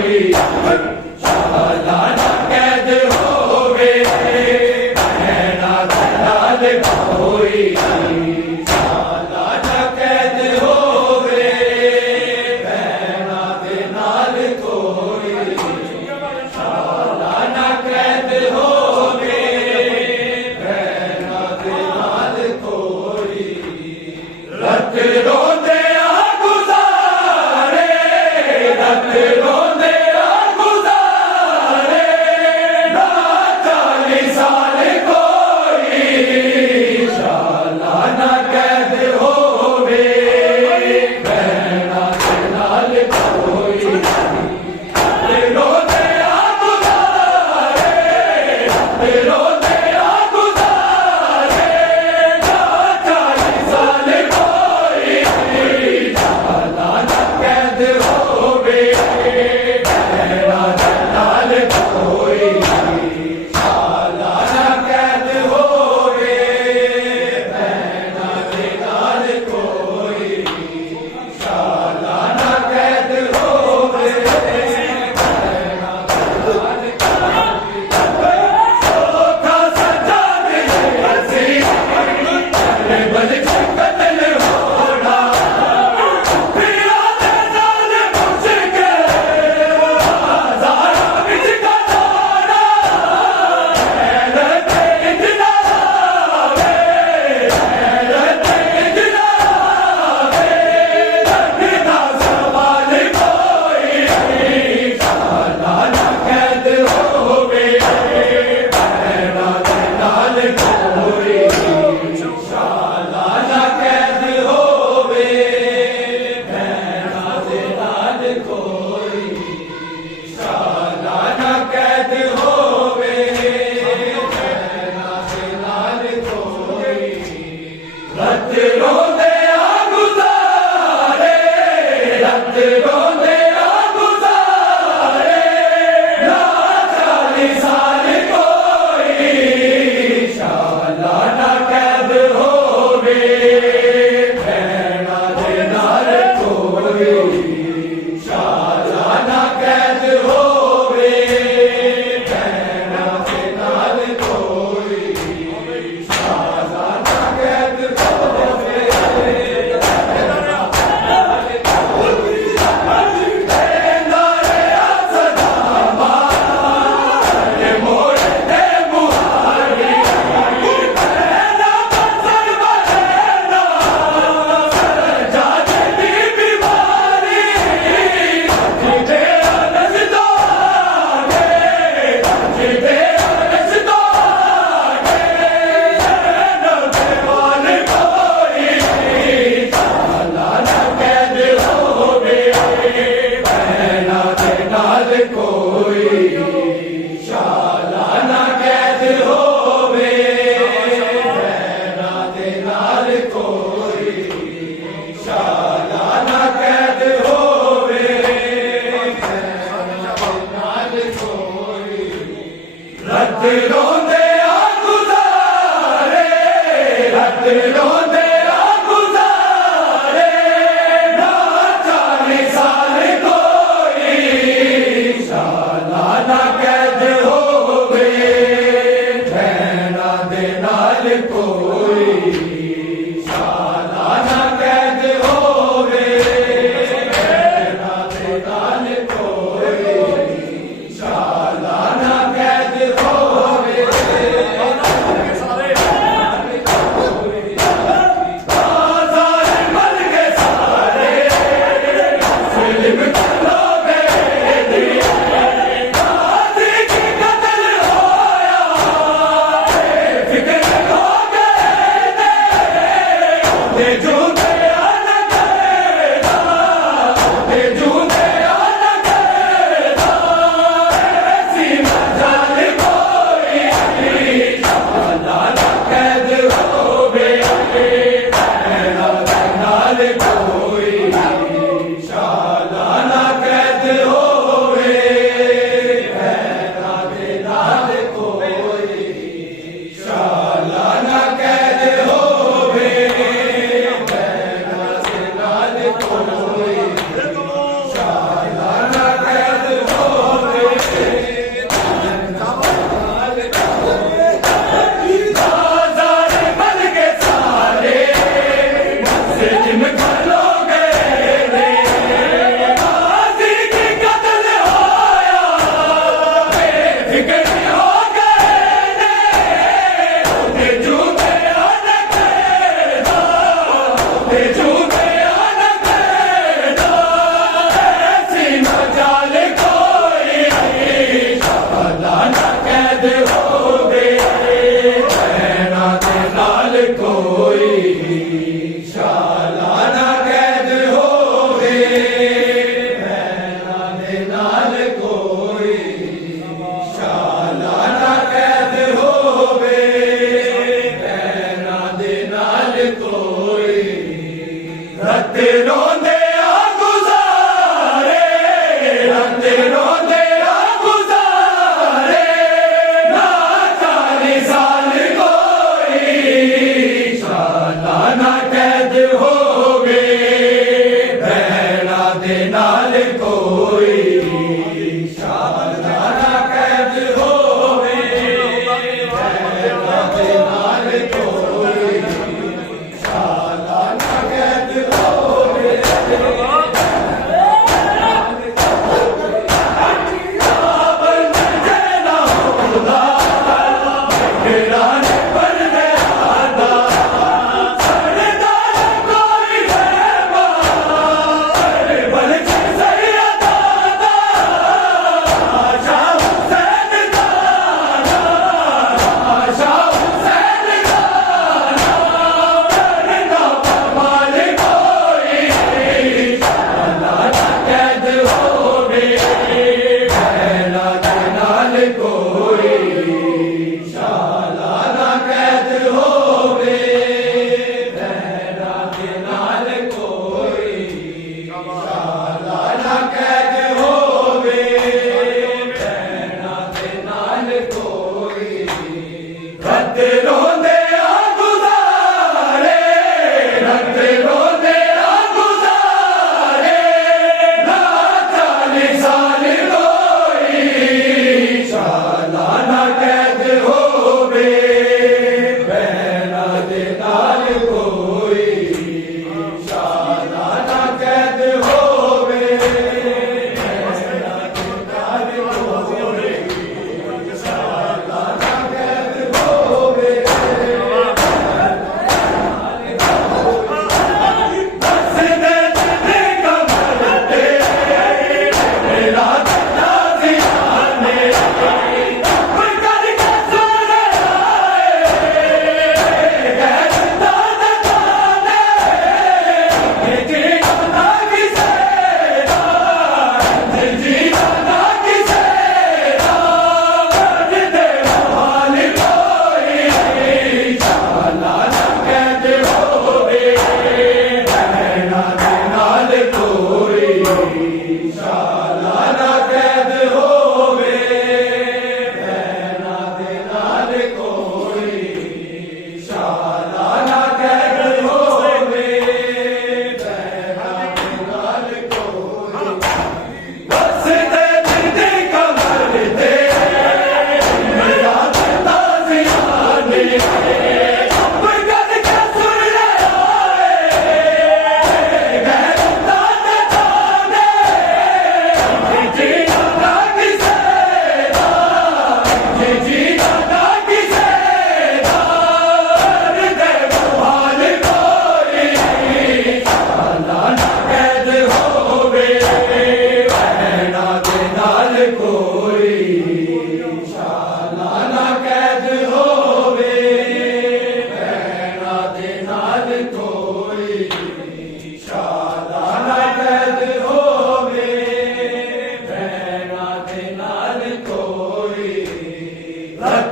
कोई कोई शाला ना कैद होवे भैना दे नाल कोई शाला ना कैद होवे भैना दे नाल कोई रत रोंदे आ गुज़ारे रत रोंदे आ गुज़ारे ना जाने साल कोई शाला ना कैद होवे भैना दे नाल कोई शाला ना कैद होवे भैना दे नाल कोई शाला ना कैद होवे।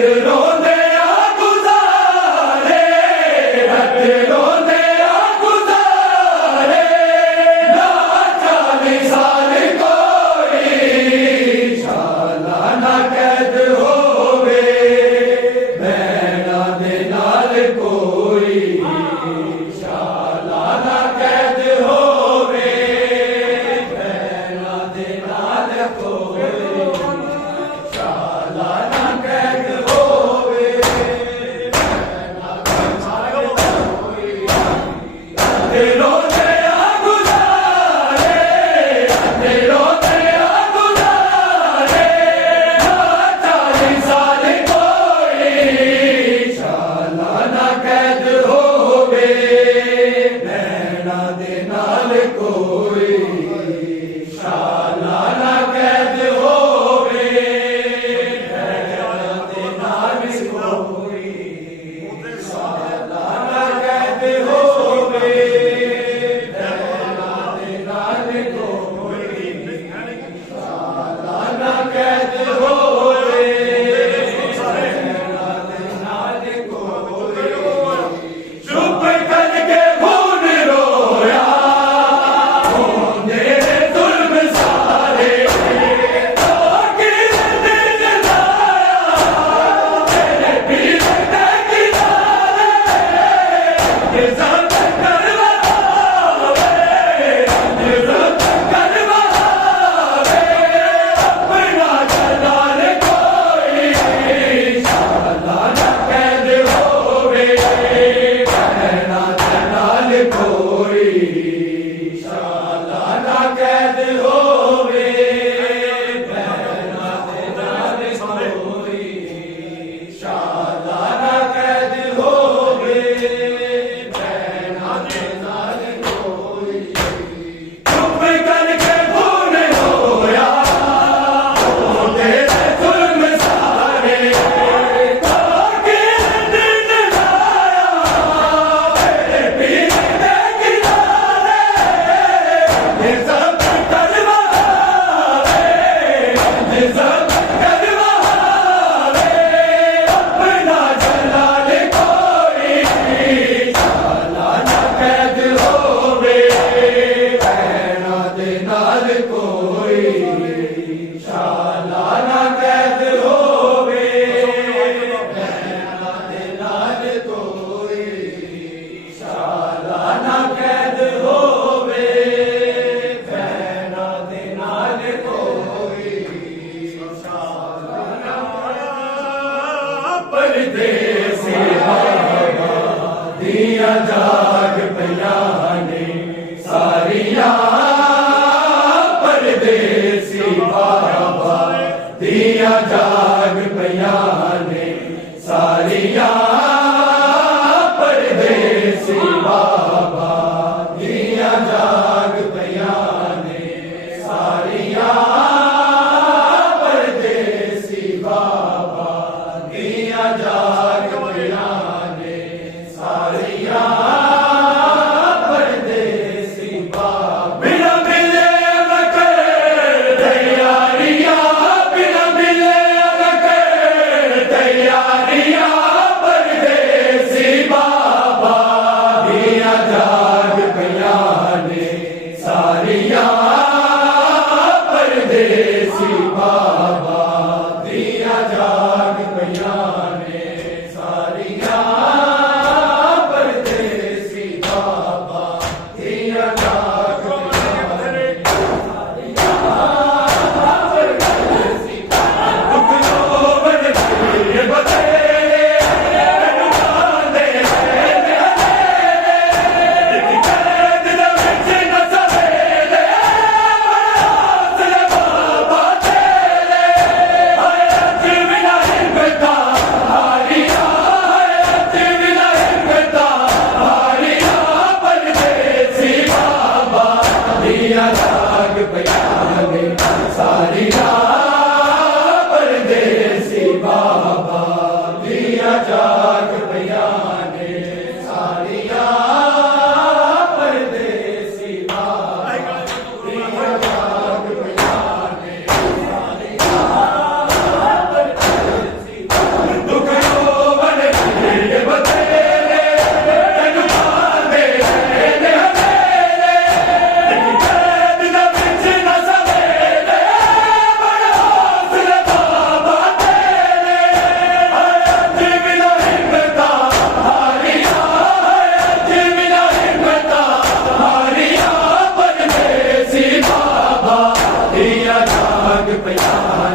रोंदे आ गुज़ारे, हथ रोंदे आ गुज़ारे, ना 40 साल कोई सालाना कैद होवे, भैणां दे नाल कोई सालाना कैद होवे, भैणां दे नाल कोई सालाना कैद होवे, भैणां दे नाल कोई रोंदे आ गुज़ारे, रोंदे आ गुज़ारे, ना 40 साल कोई सालाना कैद होवे, भैणां दे नाल कोई सालाना कैद होवे, भैणां दे नाल कोई सालाना कैद होवे, भैणां दे नाल कोई सालाना कैद होवे, भैणां दे नाल कोई चुप करके खून रोया, होंदे जुल्म सारे, ताकि दिल लाया तेरे पीर दे किनारे, इज़्ज़त करवावे, इज़्ज़त करवावे, अपना जलाल कोई सालाना कैद होवे, भैणां दे नाल कोई सालाना कैद होवे, भैणां दे नाल कोई सालाना कैद होवे, भैणां दे नाल कोई चुप करके खून होया, होंदे जुल्म सारे, ताकि दिन लाया तेरे पीर दे किनारे, इज़्ज़त करवावे, इज़्ज़त करवावे, अपना जलाल कोई सालाना कैद होवे, भैणां दे नाल कोई सालाना कैद होवे, भैणां दे नाल कोई सालाना कैद होवे, भैणां दे नाल कोई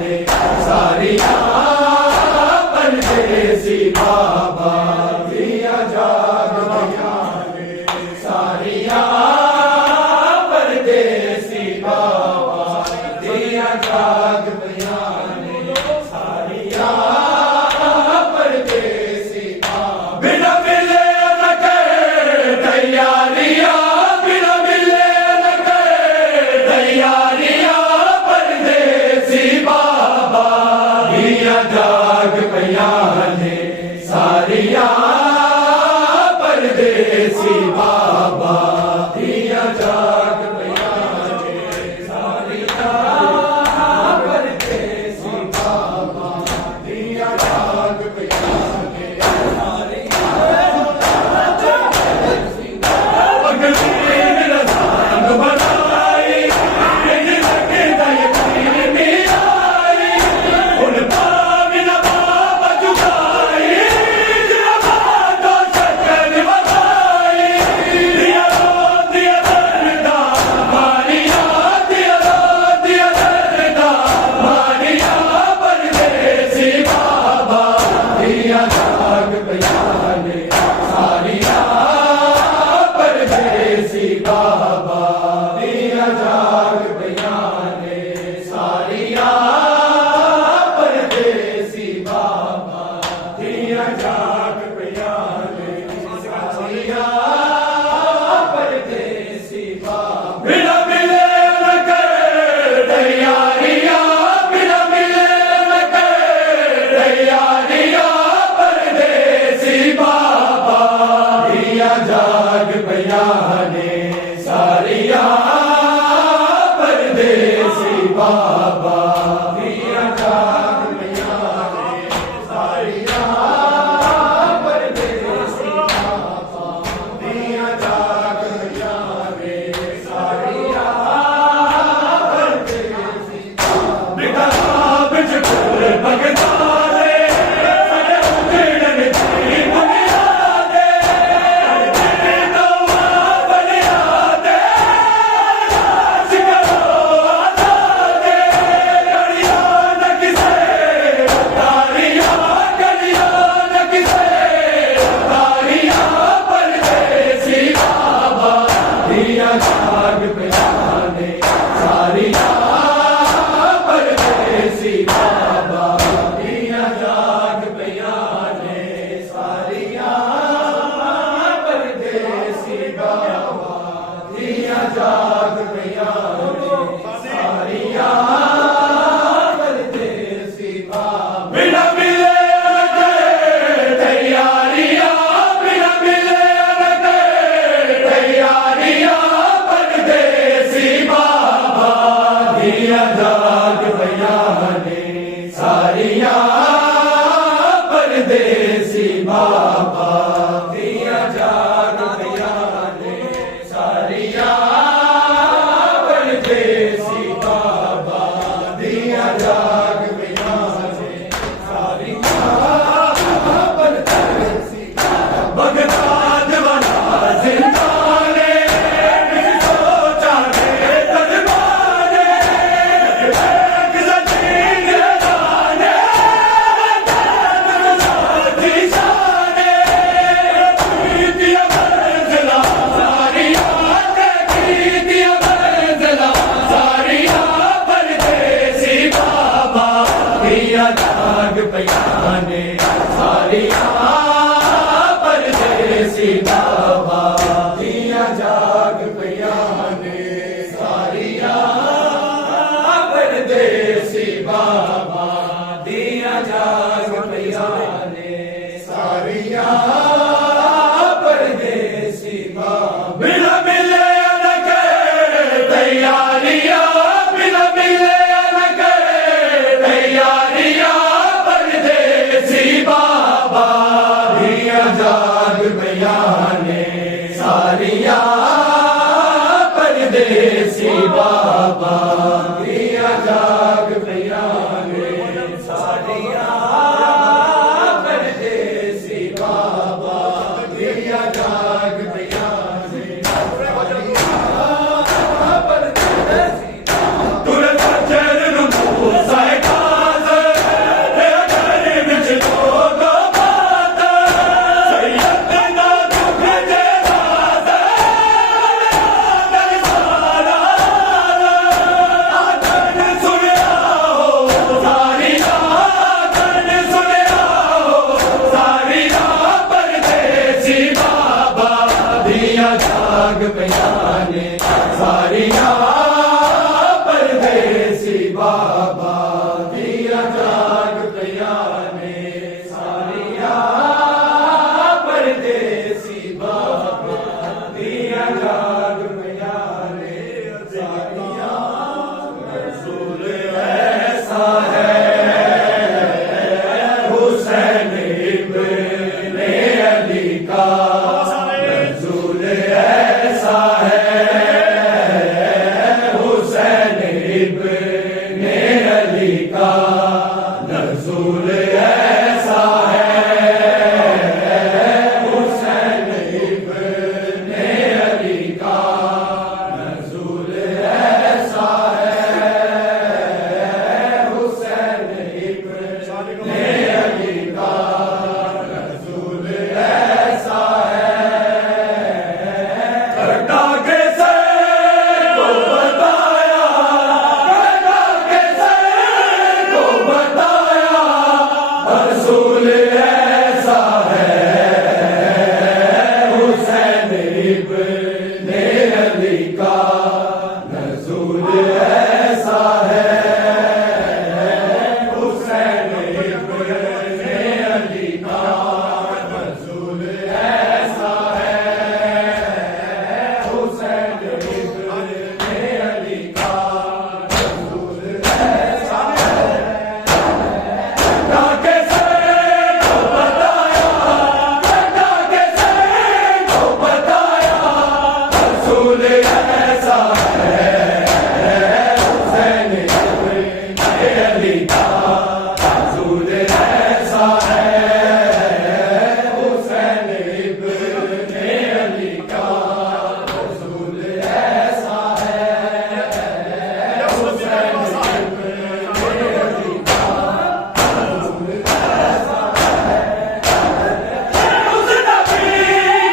ने सारिया परदेसी बाबा दिया जाग पईया ने सारिया परदेसी बाबा दिया जाग पईया ने सारिया परदेसी बाबा बिना मिले न करे तैयारियां बिना मिले न करे तैयारियां परदेसी बाबा दिया जाग पईया ने सारिया परदेसी बाबा दिया जाग पईया ने सारिया परदेसी बाबा दिया जाग पईया ने अगली रसांग बनाई इन लगे दय प्रेमी आई उन पाविन बाबा जुगाई जमातो शक्ल बताई दिया दर्दा मारिया दिया दर्दा मारिया परदेसी बाबा दिया जाग पईया ने सारिया परदेसी बाबा दिया जाग पईया ने सारिया परदेसी बाबा दिया जाग पईया ने सारिया परदेसी बाबा बिना मिले न करे तैयारियां बिना मिले न करे तैयारियां परदेसी बाबा दिया जाग पईया ने सारिया परदेसी बाबा दिया जाग पईया ने सारिया परदेसी बाबा दिया जाग पईया ने सारिया परदेसी बिना बिच भगता दे सरे उजड़न दी दुनिया दे नवा बनिया दे सिकरो आजादे करिया न किसे तारिया करिया न किसे तारिया परदेसी बाबा दिया जाग पईया ने सारिया परदेसी बाबा दिया जाग पईया ने सारिया परदेसी बाबा दिया जाग पईया ने सारिया परदेसी बाबा बिना मिले न करे तैयारियां बिना मिले न करे तैयारियां परदेसी बाबा दिया जाग पईया ने सारिया परदेसी बाबा दिया जाग पईया ने सारिया परदेसी बाबा दिया जाग पईया ने सारिया परदेसी बगदाद वाला जिंदा ने सोचा ने दरबारे ज़मीन लगाने साथी जाने दिया मंज़िला सारिया दिया मंज़िला सारिया परदेसी बाबा दिया जाग पईया ने सारिया परदेसी बाबा दिया जाग पईया ने सारिया परदेसी बाबा दिया जाग पईया ने सारिया परदेसी बाबा बिना मिले न करे तैयारियां बिना मिले न करे तैयारियां परदेसी बाबा दिया जाग पईया ने सारिया परदेसी बाबा दिया जाग पईया ने सारिया परदेसी बाबा दिया जाग पईया ने तुरंत चरण हुसैन इब्ने अली का रसूल ऐसा है, हुसैन इब्ने अली का रसूल ऐसा है, हुसैन इब्ने अली का रसूल ऐसा है, हुसैन इब्ने अली का रसूल ऐसा है। कटाके से को बताया, कटाके से को बताया, रसूल ऐसा है, हुसैन इब्ने अली का रसूल ऐसा है, हुसैन इब्ने अली का रसूल ऐसा है, हुसैन इब्ने अली का रसूल ऐसा है। कटाके से को बताया, कटाके से को बताया, रसूल ऐसा है, हुसैन इब्ने अली का रसूल ऐसा है, हुसैन इब्ने अली का रसूल ऐसा है, हुसैन इब्ने अली का रसूल ऐसा है। उस नबी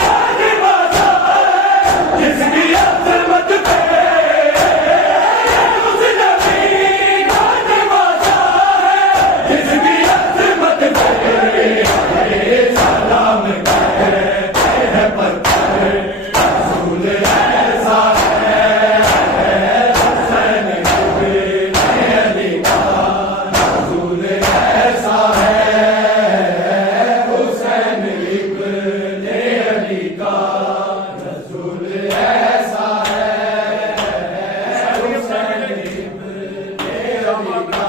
का दीवाना जिसकी अज़मत पे, उस नबी का दीवाना जिसकी अज़मत पे सलाम कहते हैं पत्थर, रसूल ऐसा है, हुसैन इब्ने अली का रसूल ऐसा है, हुसैन इब्ने अली का रसूल ऐसा है, हुसैन इब्ने अली का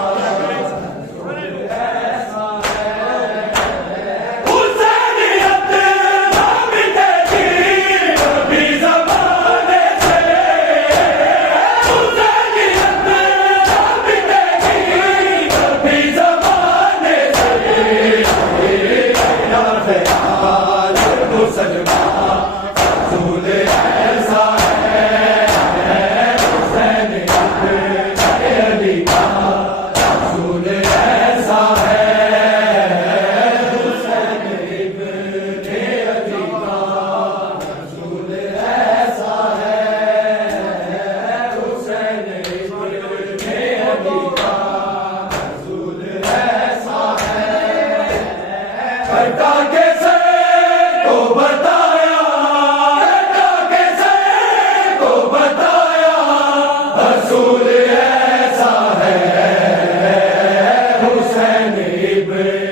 रसूल ऐसा है। हुसैनियत ना मिटेगी कभी ज़माने से, हुसैनियत ना मिटेगी कभी ज़माने से, याद याद मुसलमान रसूल ऐसा है, हुसैन इब्ने अली का रसूल ऐसा है, हुसैन इब्ने अली का रसूल ऐसा है, हुसैन इब्ने अली का रसूल ऐसा है। कटाके से को बताया, कटाके से को बताया, रसूल ऐसा है, हुसैन इब्ने